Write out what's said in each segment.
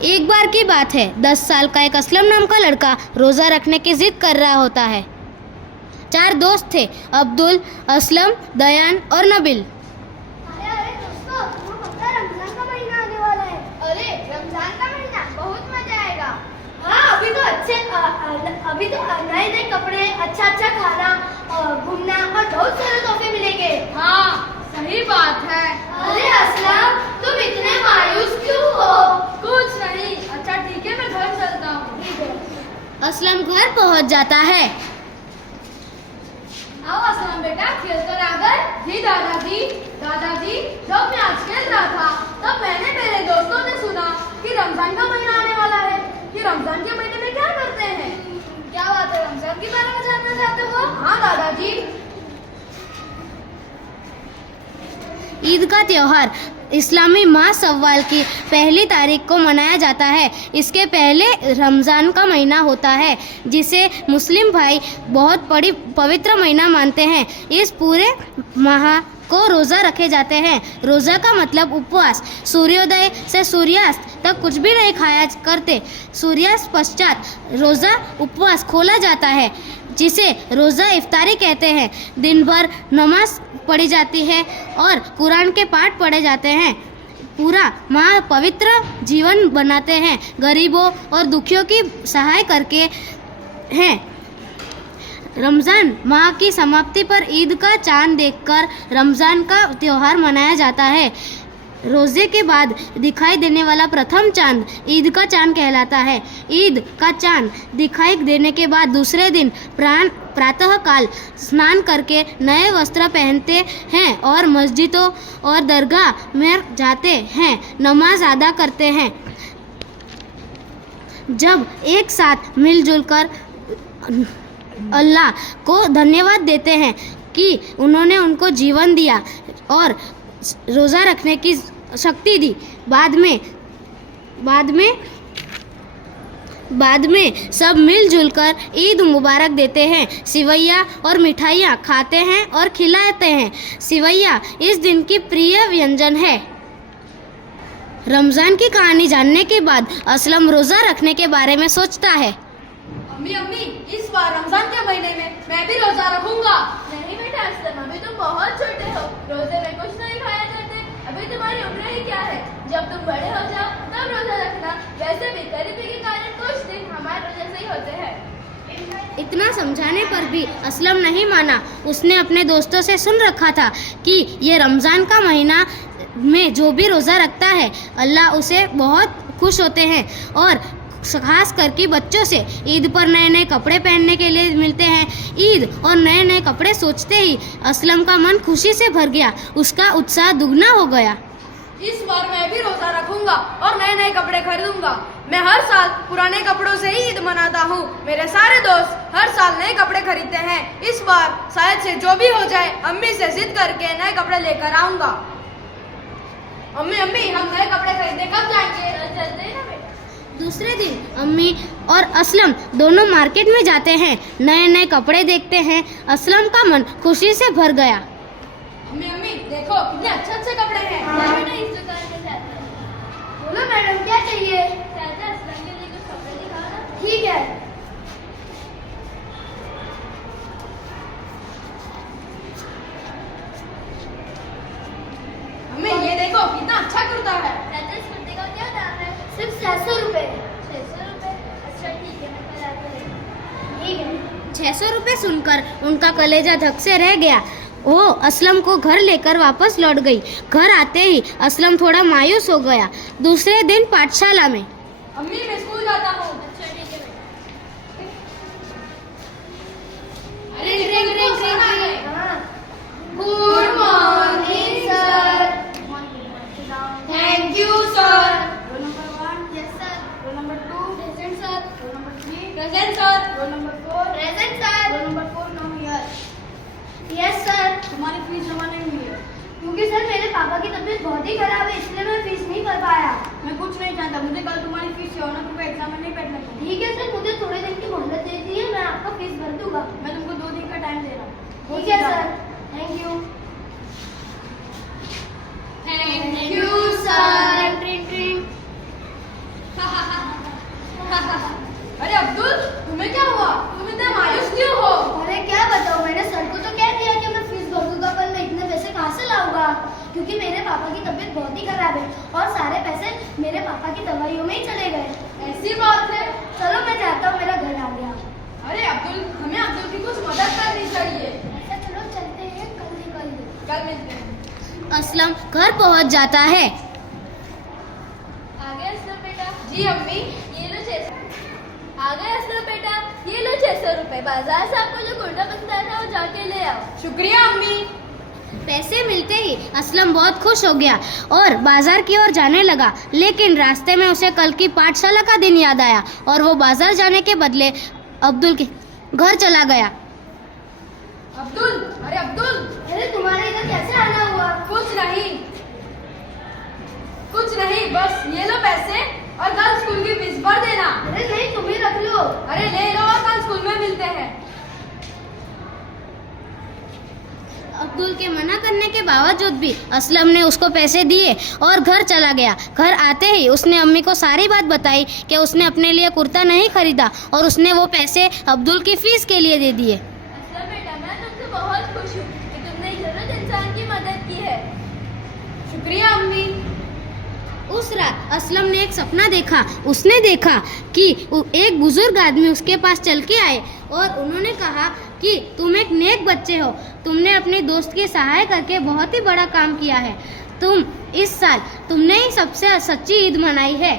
एक बार की बात है, 10 साल का एक असलम नाम का लड़का रोज़ा रखने की जिद कर रहा होता है। 4 दोस्त थे, अब्दुल, असलम, दयान और नबील। अरे दोस्तों, तुम्हें पता है रमजान का महीना आने वाला है। अरे रमजान का महीना बहुत मजा आएगा। हाँ, अभी तो नए नए कपड़े, अच्छा खाना, घूमना और बहुत सारे तोहफे मिलेंगे। हाँ, सही बात है। अरे असलम, तुम इतने मायूस क्यों हो? कुछ नहीं। अच्छा ठीक है, मैं घर चलता हूँ। असलम घर पहुंच जाता है। आओ असलम बेटा, खेल कर आ गए? जी दादाजी। जब मैं आज खेल रहा था तब मैंने मेरे दोस्तों से सुना कि रमजान का महीना आने वाला है। कि रमजान के महीने में क्या करते हैं? क्या बात है, रमजान के बारे में जानना चाहते हो? हाँ दादाजी। ईद का त्यौहार इस्लामी माह सव्वाल की पहली तारीख को मनाया जाता है। इसके पहले रमज़ान का महीना होता है, जिसे मुस्लिम भाई बहुत बड़ी पवित्र महीना मानते हैं। इस पूरे माह को रोज़ा रखे जाते हैं। रोज़ा का मतलब उपवास। सूर्योदय से सूर्यास्त तक कुछ भी नहीं खाया करते। सूर्यास्त पश्चात रोज़ा उपवास खोला जाता है, जिसे रोज़ा इफ्तारी कहते हैं। दिन भर नमाज पढ़ी जाती है और कुरान के पाठ पढ़े जाते हैं। पूरा माह पवित्र जीवन बनाते हैं, गरीबों और दुखियों की सहाय करके हैं। रमज़ान माह की समाप्ति पर ईद का चांद देखकर रमज़ान का त्यौहार मनाया जाता है। रोज़े के बाद दिखाई देने वाला प्रथम चांद ईद का चांद कहलाता है। ईद का चांद दिखाई देने के बाद दूसरे दिन प्रातःकाल स्नान करके नए वस्त्र पहनते हैं और मस्जिदों और दरगाह में जाते हैं, नमाज अदा करते हैं। जब एक साथ मिलजुल कर अल्लाह को धन्यवाद देते हैं कि उन्होंने उनको जीवन दिया और रोज़ा रखने की शक्ति दी। बाद में सब मिलजुल कर ईद मुबारक देते हैं। सिवैया और मिठाइयाँ खाते हैं और खिलाते हैं। सिवैया इस दिन की प्रिय व्यंजन है। रमज़ान की कहानी जानने के बाद असलम रोज़ा रखने के बारे में सोचता है। अम्मी, इस बार रमजान के महीने में मैं भी रोजा रखूंगा। नहीं बेटा असलम, अभी तुम बहुत छोटे हो, रोजे में कुछ नहीं खाया करते। अभी तुम्हारी उम्र ही क्या है? जब तुम बड़े हो जाओ तब रोजा रखना। वैसे भी गरीबी के कारण कुछ दिन हमारे रोजे से ही होते हैं। इतना समझाने पर भी असलम नहीं माना। उसने अपने दोस्तों से सुन रखा था कि ये रमज़ान का महीना में जो भी रोज़ा रखता है अल्लाह उसे बहुत खुश होते हैं और खास करके बच्चों से ईद पर नए नए कपड़े पहनने के लिए मिलते हैं। ईद और नए नए कपड़े सोचते ही असलम का मन खुशी से भर गया। उसका उत्साह दुगना हो गया। इस बार मैं भी रोजा रखूंगा और नए नए कपड़े खरीदूंगा। मैं हर साल पुराने कपड़ों से ही ईद मनाता हूँ। मेरे सारे दोस्त हर साल नए कपड़े खरीदते हैं। इस बार शायद से जो भी हो जाए, अम्मी से जिद करके नए कपड़े लेकर आऊंगा। अम्मी, हम नए कपड़े खरीदने कब जाएंगे? चलते हैं ना बेटा। दूसरे दिन अम्मी और असलम दोनों मार्केट में जाते हैं, नए नए कपड़े देखते हैं। असलम का मन खुशी से भर गया। अम्मी, देखो कितने अच्छे कपड़े हैं। बेटा इस दुकान में जाते हैं। बोलो मैडम, क्या चाहिए? चाचा, असलम के लिए कुछ कपड़े दिखाओ ना। ठीक है। अम्मी, ये देखो कितना अच्छा कुर्ता है। चाचा, इस कुर्ते का क्या दाम है? सिर्फ 600 रुपए। 600 रुपए? अच्छा ठीक है, मैं कल आकर लेंगे। ठीक है। 600 रुपये सुनकर उनका कलेजा धक से रह गया। वो असलम को घर लेकर वापस लौट गई। घर आते ही असलम थोड़ा मायूस हो गया। दूसरे दिन पाठशाला में अम्मी, मैं स्कूल जाता हूँ। अच्छा ठीक है बेटा। Good morning sir. Thank you sir. Roll number 1। Yes sir. Roll number 2। Present sir. Roll number 3। Present sir. Roll number 4। Present sir. Roll number 4 no here. Yes sir. तुम्हारी फीस जमा नहीं हुई है। क्योंकि सर मेरे पापा की तबीयत बहुत ही खराब है, इसलिए मैं फीस नहीं भर पाया। मैं कुछ नहीं जानता, मुझे कल तुम्हारी फीस 54 रुपए एग्जाम में नहीं बैठना चाहिए। ठीक है सर, मुझे थोड़े दिन की मोहलत दे दीजिए, मैं आपका फीस भर दूंगा। मैं तुमको 2 दिन का टाइम दे रहा हूँ। ठीक है sir, thank you. Thank you sir. ट्रिन ट्रिन। क्योंकि मेरे पापा की तबीयत बहुत ही खराब है और सारे पैसे मेरे पापा की दवाइयों में ही चले गए। ऐसी बात है? चलो मैं जाता हूँ, मेरा घर आ गया। अरे अब्दुल, हमें अब्दुल की कुछ मदद करनी चाहिए। अच्छा चलो चलते हैं, कल मिलते हैं। असलम घर पहुंच जाता है। आ गए असलम बेटा? जी अम्मी। ये लो 600। आ गए असलम बेटा, ये लो 600 रुपए। बाजार से आपको जो कुर्ता पसंद आया था वो जाके ले आओ। शुक्रिया अम्मी। पैसे मिलते ही असलम बहुत खुश हो गया और बाजार की ओर जाने लगा, लेकिन रास्ते में उसे कल की पाठशाला का दिन याद आया और वो बाजार जाने के बदले अब्दुल के घर चला गया। अब्दुल, अरे अब्दुल, अरे तुम्हारे इधर कैसे आना हुआ? कुछ नहीं, बस ये लो पैसे और कल स्कूल की फीस भर देना। अरे नहीं, तुम ही रख लो। अरे ले लो और कल स्कूल में मिलते हैं। अब्दुल के मना करने के बावजूद भी असलम ने उसको पैसे दिए और घर चला गया। घर आते ही उसने अम्मी को सारी बात बताई कि उसने अपने लिए कुर्ता नहीं खरीदा और उसने वो पैसे अब्दुल की फीस के लिए दे दिए। अच्छा बेटा, मैं तुमसे बहुत खुश हूँ कि तुमने जरूरत इंसान की मदद की है। शुक्रिया अम्मी। उस रात असलम ने एक सपना देखा। उसने देखा कि एक बुजुर्ग आदमी उसके पास चल के आए और उन्होंने कहा कि तुम एक नेक बच्चे हो, तुमने अपने दोस्त की सहाय करके बहुत ही बड़ा काम किया है। इस साल तुमने ही सबसे सच्ची ईद मनाई है।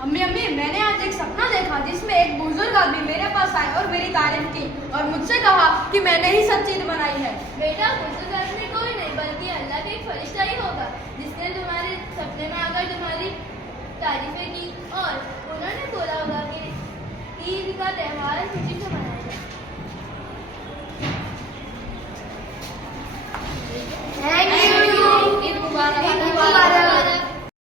अम्मी, मैंने आज एक सपना देखा जिसमें एक बुजुर्ग आदमी मेरे पास आए और मेरी तारीफ की और मुझसे कहा कि मैंने ही सच्ची ईद मनाई है। बेटा, बुजुर्ग आदमी कोई नहीं बल्कि अल्लाह का एक फरिश्ता ही होगा जिसने तुम्हारे सपने में आकर तुम्हारी तारीफें की और उन्होंने बोला होगा कि ईद का त्यौहार खुशी से